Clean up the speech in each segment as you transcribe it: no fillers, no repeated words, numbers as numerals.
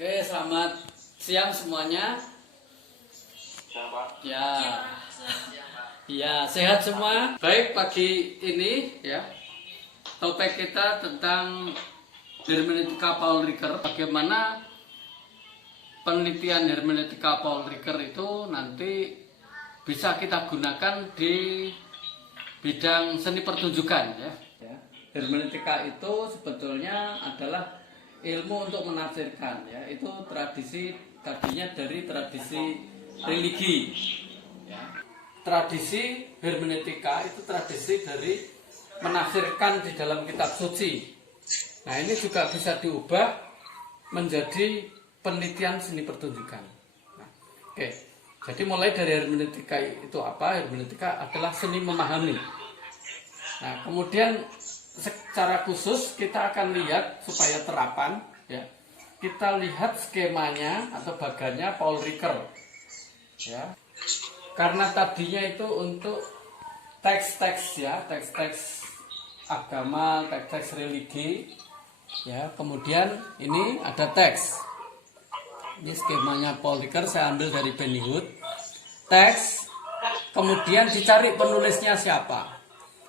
Oke, selamat siang semuanya. Siang, Pak. Ya, sehat semua. Baik, pagi ini ya, topik kita tentang hermeneutika Paul Ricoeur. Bagaimana penelitian hermeneutika Paul Ricoeur itu nanti bisa kita gunakan di bidang seni pertunjukan ya. Hermeneutika itu sebetulnya adalah ilmu untuk menafsirkan ya, itu tradisi tadinya dari tradisi religi ya. Tradisi hermeneutika itu tradisi dari menafsirkan di dalam kitab suci. Nah, ini juga bisa diubah menjadi penelitian seni pertunjukan. Nah, oke. Jadi mulai dari hermeneutika itu apa? Hermeneutika adalah seni memahami. Nah, kemudian secara khusus kita akan lihat supaya terapan ya. Kita lihat skemanya atau bagannya Paul Ricoeur. Ya. Karena tadinya itu untuk teks-teks ya, teks-teks agama, teks-teks religi. Ya, kemudian ini ada teks. Ini skemanya Paul Ricoeur, saya ambil dari Benny Hood. Teks, kemudian dicari penulisnya siapa.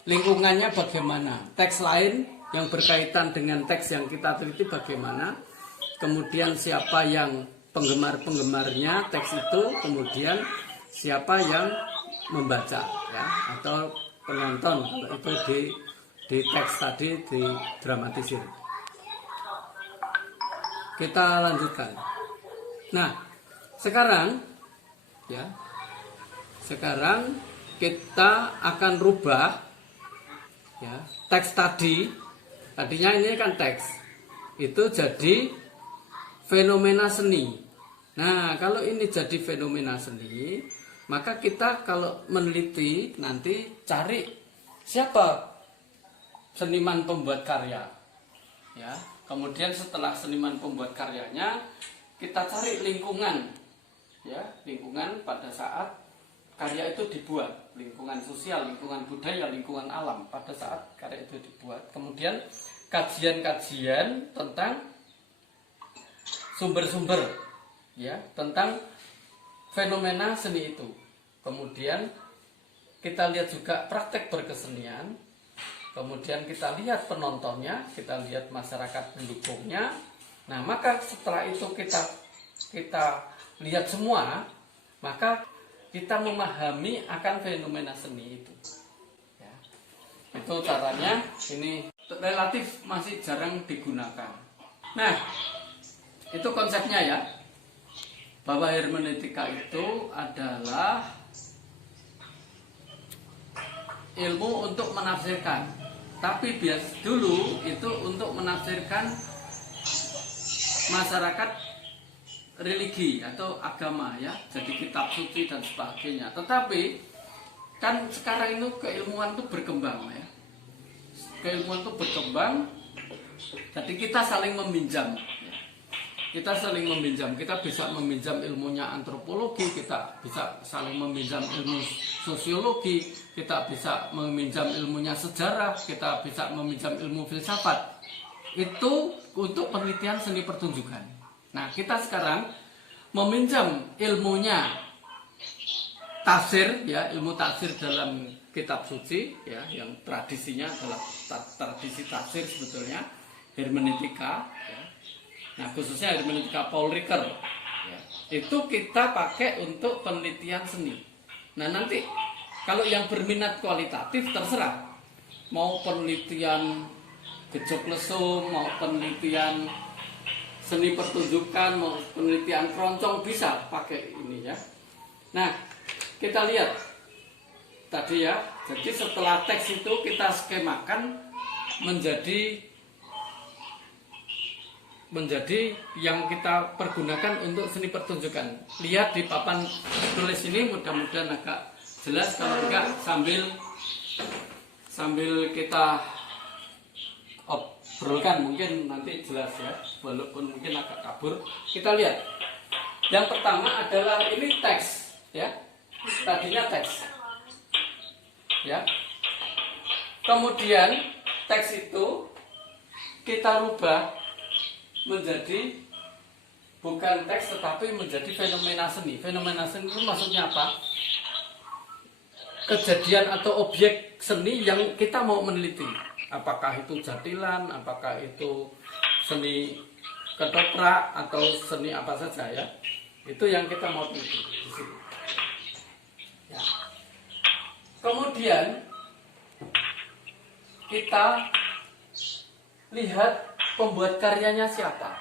Lingkungannya bagaimana, teks lain yang berkaitan dengan teks yang kita teliti bagaimana, kemudian siapa yang penggemar-penggemarnya teks itu, kemudian siapa yang membaca ya, atau penonton kalau itu di teks tadi didramatisir. Kita lanjutkan. Nah, sekarang kita akan rubah ya, teks tadinya ini kan teks itu jadi fenomena seni. Nah, kalau ini jadi fenomena seni, maka kita kalau meneliti nanti cari siapa seniman pembuat karya ya. Kemudian setelah seniman pembuat karyanya, kita cari lingkungan ya, lingkungan pada saat karya itu dibuat, lingkungan sosial, lingkungan budaya, lingkungan alam pada saat karya itu dibuat. Kemudian kajian-kajian tentang sumber-sumber ya, tentang fenomena seni itu. Kemudian kita lihat juga praktek berkesenian. Kemudian kita lihat penontonnya, kita lihat masyarakat pendukungnya. Nah, maka setelah itu kita lihat semua, maka kita memahami akan fenomena seni itu ya. Itu caranya, ini relatif masih jarang digunakan. Nah, itu konsepnya ya, bahwa hermeneutika itu adalah ilmu untuk menafsirkan. Tapi bias dulu itu untuk menafsirkan masyarakat religi atau agama ya, jadi kitab suci dan sebagainya. Tetapi kan sekarang itu keilmuan itu berkembang ya, keilmuan itu berkembang, jadi kita saling meminjam ya. Kita saling meminjam, kita bisa meminjam ilmunya antropologi, kita bisa saling meminjam ilmu sosiologi, kita bisa meminjam ilmunya sejarah, kita bisa meminjam ilmu filsafat. Itu untuk penelitian seni pertunjukan. Nah, kita sekarang meminjam ilmunya tafsir ya, ilmu tafsir dalam kitab suci ya, yang tradisinya adalah tradisi tafsir sebetulnya, hermeneutika ya. Nah, khususnya hermeneutika Paul Ricoeur ya, itu kita pakai untuk penelitian seni. Nah, nanti kalau yang berminat kualitatif terserah, mau penelitian gejok lesung, mau penelitian seni pertunjukan, mau penelitian keroncong, bisa pakai ini ya. Nah, kita lihat tadi ya, jadi setelah teks itu kita skemakan menjadi yang kita pergunakan untuk seni pertunjukan. Lihat di papan tulis ini, mudah-mudahan agak jelas, kalau enggak sambil kita obrolkan mungkin nanti jelas ya, walaupun mungkin agak kabur. Kita lihat yang pertama adalah ini teks ya, tadinya teks ya, kemudian teks itu kita rubah menjadi bukan teks tetapi menjadi fenomena seni. Fenomena seni itu maksudnya apa? Kejadian atau objek seni yang kita mau meneliti. Apakah itu jatilan, apakah itu seni ketoprak atau seni apa saja ya. Itu yang kita mau teliti di sini. Ya. Kemudian kita lihat pembuat karyanya siapa.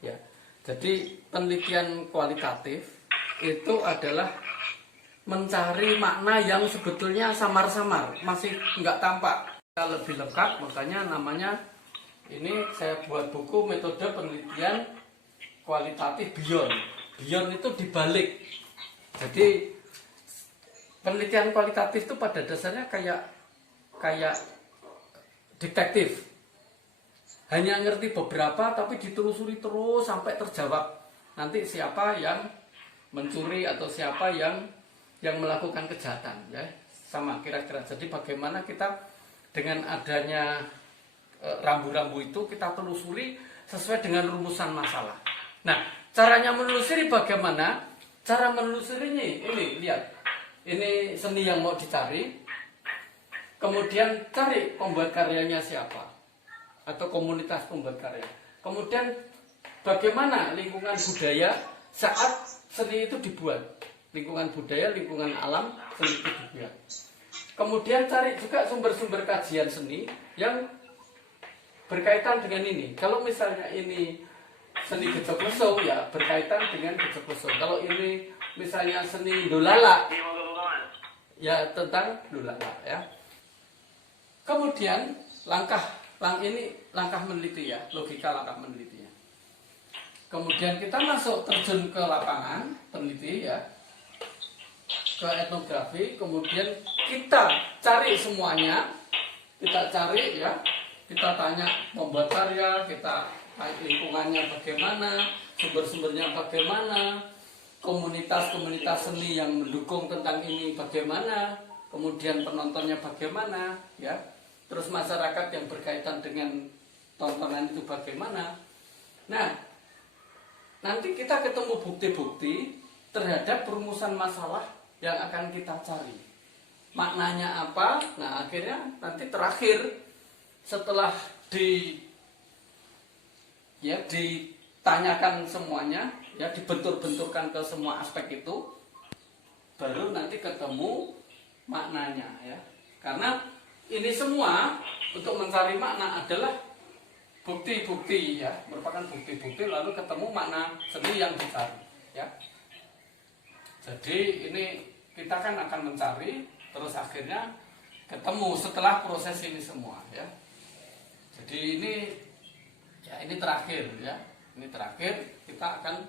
Ya. Jadi penelitian kualitatif itu adalah mencari makna yang sebetulnya samar-samar, masih nggak tampak. Lebih lengkap, makanya namanya ini saya buat buku metode penelitian kualitatif Beyond. Beyond itu dibalik. Jadi penelitian kualitatif itu pada dasarnya kayak detektif. Hanya ngerti beberapa tapi ditelusuri terus sampai terjawab. Nanti siapa yang mencuri atau siapa yang melakukan kejahatan ya. Sama kira-kira. Jadi bagaimana kita dengan adanya rambu-rambu itu kita telusuri sesuai dengan rumusan masalah. Nah, caranya menelusuri bagaimana? Cara menelusurinya ini, lihat. Ini seni yang mau dicari. Kemudian cari pembuat karyanya siapa. Atau komunitas pembuat karya. Kemudian bagaimana lingkungan budaya saat seni itu dibuat. Lingkungan budaya, lingkungan alam, seni itu dibuat. Kemudian cari juga sumber-sumber kajian seni yang berkaitan dengan ini. Kalau misalnya ini seni Gejokleso ya berkaitan dengan Gejokleso. Kalau ini misalnya seni Dolala ya tentang Dolala ya. Kemudian langkah meneliti ya, logika langkah menelitinya. Kemudian kita masuk terjun ke lapangan peneliti ya, ke etnografi, kemudian kita cari semuanya, kita cari ya, kita tanya pembuat karya, kita tanya lingkungannya bagaimana, sumber-sumbernya bagaimana, komunitas-komunitas seni yang mendukung tentang ini bagaimana, kemudian penontonnya bagaimana, ya, terus masyarakat yang berkaitan dengan tontonan itu bagaimana. Nah, nanti kita ketemu bukti-bukti terhadap perumusan masalah yang akan kita cari. Maknanya apa? Nah, akhirnya nanti terakhir setelah ditanyakan semuanya, ya dibentur-benturkan ke semua aspek itu, baru nanti ketemu maknanya ya. Karena ini semua untuk mencari makna adalah bukti-bukti ya, merupakan bukti-bukti lalu ketemu makna seni yang dicari ya. Jadi ini kita kan akan mencari terus akhirnya ketemu setelah proses ini semua ya. Jadi ini terakhir ya. Ini terakhir kita akan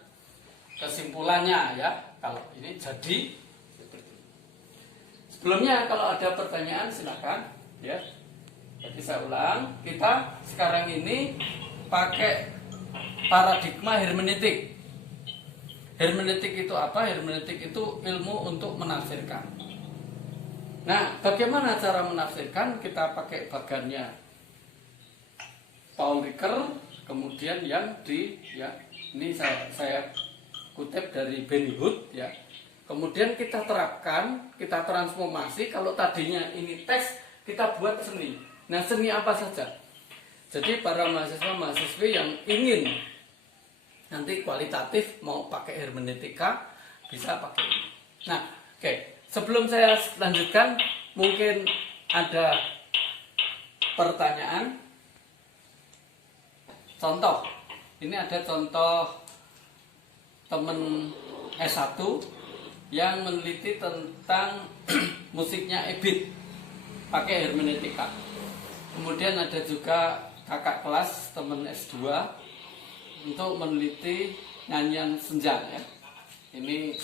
kesimpulannya ya. Kalau ini jadi seperti ini. Sebelumnya kalau ada pertanyaan silakan ya. Jadi saya ulang, kita sekarang ini pakai paradigma hermeneutik. Hermeneutik itu apa? Hermeneutik itu ilmu untuk menafsirkan. Nah, bagaimana cara menafsirkan? Kita pakai bagannya Paul Ricoeur, kemudian yang ini saya kutip dari Benny Hood ya. Kemudian kita terapkan, kita transformasi. Kalau tadinya ini teks, kita buat seni. Nah, seni apa saja? Jadi para mahasiswa-mahasiswi yang ingin nanti kualitatif mau pakai hermeneutika bisa pakai ini. Nah, oke. Sebelum saya lanjutkan, mungkin ada pertanyaan. Contoh, ini ada contoh teman S1 yang meneliti tentang musiknya Ebit pakai hermeneutika. Kemudian ada juga kakak kelas teman S2 untuk meneliti nyanyian senja ya. Ini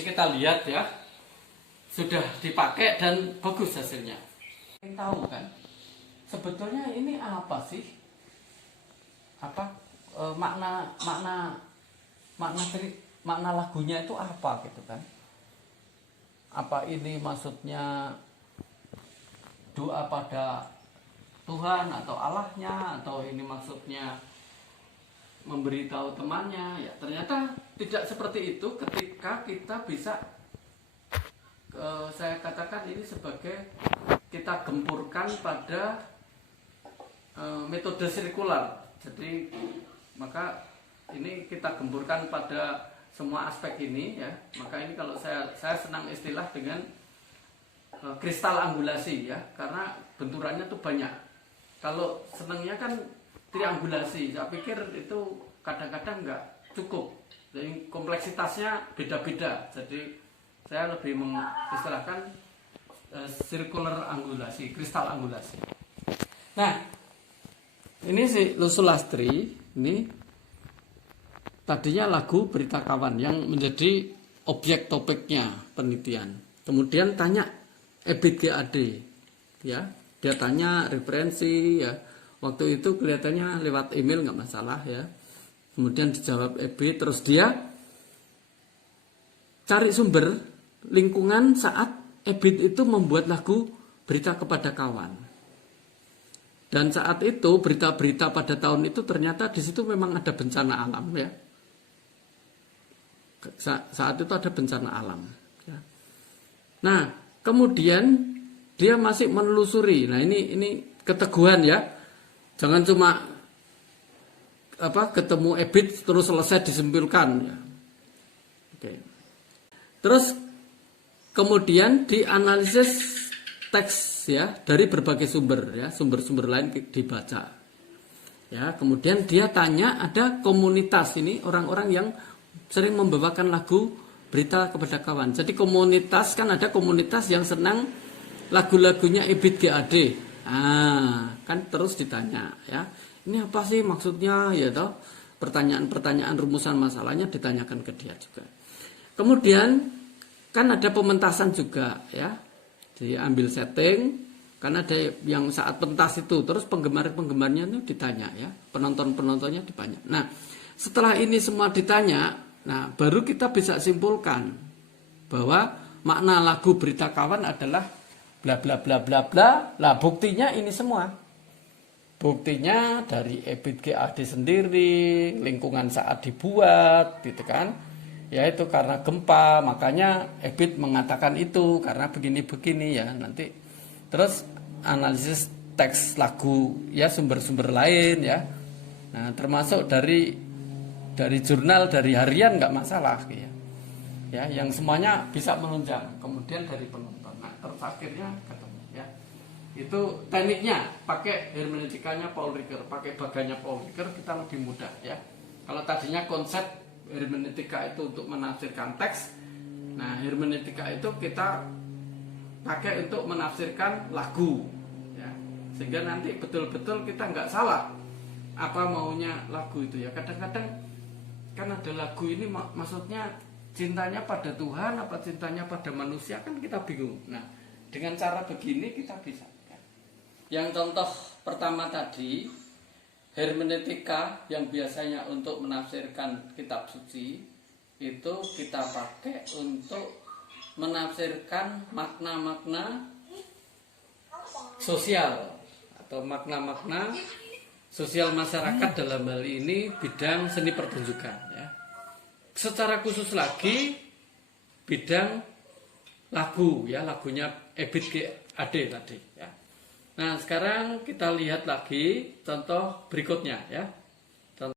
kita lihat ya, sudah dipakai dan bagus hasilnya. Kita tahu kan, sebetulnya ini apa sih? Makna lagunya itu apa gitu kan? Apa ini maksudnya doa pada Tuhan atau Allahnya, atau ini maksudnya memberitahu temannya. Ya ternyata tidak seperti itu ketika kita bisa saya katakan ini sebagai kita gempurkan pada metode sirkular. Jadi maka ini kita gempurkan pada semua aspek ini ya. Maka ini kalau saya senang istilah dengan kristal angulasi ya, karena benturannya tuh banyak. Kalau senangnya kan triangulasi, saya pikir itu kadang-kadang nggak cukup. Jadi kompleksitasnya beda-beda. Jadi saya lebih mengistilahkan circular angulasi, kristal angulasi. Nah, ini si Sulastri ini tadinya lagu Berita Kawan yang menjadi objek topiknya penelitian. Kemudian tanya EBIT GAD, ya, dia tanya referensi, ya, waktu itu kelihatannya lewat email nggak masalah ya. Kemudian dijawab EBIT, terus dia cari sumber lingkungan saat EBIT itu membuat lagu Berita Kepada Kawan. Dan saat itu berita-berita pada tahun itu ternyata di situ memang ada bencana alam ya. Saat itu ada bencana alam. Ya. Nah, kemudian dia masih menelusuri. Nah, ini keteguhan ya. Jangan cuma ketemu EBIT terus selesai disimpulkan ya. Oke. Terus kemudian dianalisis teks ya dari berbagai sumber ya, sumber-sumber lain dibaca. Ya, kemudian dia tanya ada komunitas ini orang-orang yang sering membawakan lagu Berita Kepada Kawan. Jadi komunitas kan ada komunitas yang senang lagu-lagunya EBIT GAD. Kan terus ditanya ya. Ini apa sih maksudnya ya toh? Pertanyaan-pertanyaan rumusan masalahnya ditanyakan ke dia juga. Kemudian kan ada pementasan juga ya. Jadi ambil setting, kan ada yang saat pentas itu, terus penggemar-penggemarnya itu ditanya ya, penonton-penontonnya ditanya. Nah, setelah ini semua ditanya, nah baru kita bisa simpulkan bahwa makna lagu Berita Kawan adalah bla bla bla bla bla. Lah buktinya ini semua. Buktinya dari EBIT GAD sendiri, lingkungan saat dibuat, gitu kan. Ya itu karena gempa, makanya EBIT mengatakan itu karena begini-begini ya nanti. Terus analisis teks lagu ya, sumber-sumber lain ya. Nah termasuk dari jurnal, dari harian nggak masalah ya. Ya yang semuanya bisa menunjang. Kemudian dari penonton. Nah terus akhirnya ketemu ya. Itu tekniknya pakai hermeneutikanya Paul Ricoeur, pakai baganya Paul Ricoeur kita lebih mudah ya. Kalau tadinya konsep hermeneutika itu untuk menafsirkan teks. Nah, hermeneutika itu kita pakai untuk menafsirkan lagu ya. Sehingga nanti betul-betul kita nggak salah apa maunya lagu itu ya. Kadang-kadang kan ada lagu ini maksudnya cintanya pada Tuhan apa cintanya pada manusia, kan kita bingung. Nah, dengan cara begini kita bisa ya. Yang contoh pertama tadi, hermeneutika yang biasanya untuk menafsirkan kitab suci itu kita pakai untuk menafsirkan makna-makna sosial atau makna-makna sosial masyarakat, dalam hal ini bidang seni pertunjukan ya. Secara khusus lagi bidang lagu ya, lagunya EBIT GAD tadi ya. Nah sekarang kita lihat lagi contoh berikutnya ya.